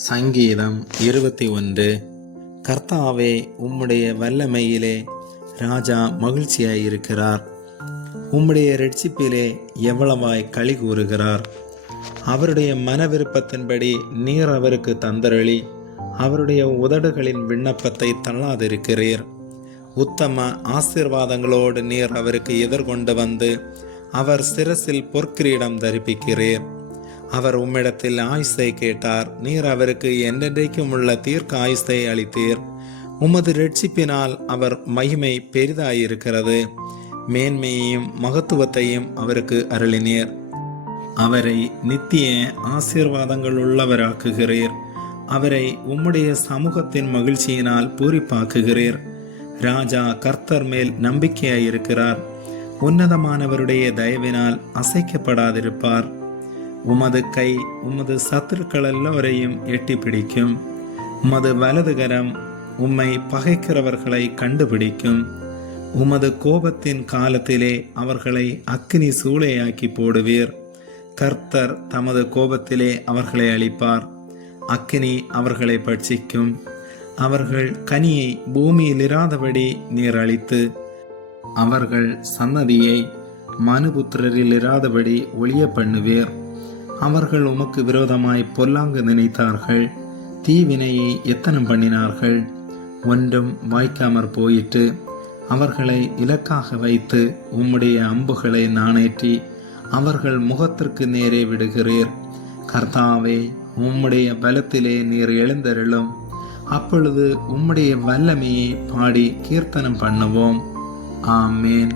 சங்கீதம் இருபத்தி ஒன்று. கர்த்தாவே உம்முடைய வல்லமையிலே ராஜா மகிழ்ச்சியாயிருக்கிறார். உம்முடைய ரட்சிப்பிலே எவ்வளவாய் களி கூறுகிறார். அவருடைய மன விருப்பத்தின்படி நீர் அவருக்கு தந்தரளி அவருடைய உதடுகளின் விண்ணப்பத்தை தள்ளாதிருக்கிறீர். உத்தம ஆசீர்வாதங்களோடு நீர் அவருக்கு எதிர்கொண்டு வந்து அவர் சிரசில் பொற்கிரீடம் தரிப்பிக்கிறீர். அவர் உம்மிடத்தில் ஆயுசை கேட்டார். நீர் அவருக்கு என்றென்றைக்கும் உள்ள தீர்க்க ஆயுசை அளித்தீர். உமது ரட்சிப்பினால் அவர் மகிமை பெரிதாயிருக்கிறது. மேன்மையையும் மகத்துவத்தையும் அவருக்கு அருளினீர். அவரை நித்திய ஆசீர்வாதங்கள் உள்ளவராக்குகிறீர் அவரை உம்முடைய சமூகத்தின் மகிழ்ச்சியினால் பூரிப்பாக்குகிறீர். ராஜா கர்த்தர் மேல் நம்பிக்கையாயிருக்கிறார். உன்னதமானவருடைய தயவினால் அசைக்கப்படாதிருப்பார். உமது கை உமது சத்துருக்கள் எல்லோரையும் எட்டி பிடிக்கும் உமது வலதுகரம் உம்மை பகைக்கிறவர்களை கண்டுபிடிக்கும். உமது கோபத்தின் காலத்திலே அவர்களை அக்னி சூளையாக்கி போடுவீர். கர்த்தர் தமது கோபத்திலே அவர்களை அழிப்பார். அக்னி அவர்களை பட்சிக்கும். அவர்கள் கனியை பூமியில் இராதபடி நீர் அழித்து அவர்கள் சன்னதியை மனுபுத்திரரில் இராதபடி ஒளிய பண்ணுவீர் அவர்கள் உமக்கு விரோதமாய் பொல்லாங்கு நினைத்தார்கள். தீவினையை எத்தனம் பண்ணினார்கள்? ஒன்றும் வாய்க்காமற் போயிட்டு அவர்களை இலக்காக வைத்து உம்முடைய அம்புகளை நாணேற்றி அவர்கள் முகத்திற்கு நேரே விடுகிறீர். கர்த்தாவே உம்முடைய பலத்திலே நீர் எழுந்தருளும். அப்பொழுது உம்முடைய வல்லமையை பாடி கீர்த்தனம் பண்ணுவோம். ஆமேன்.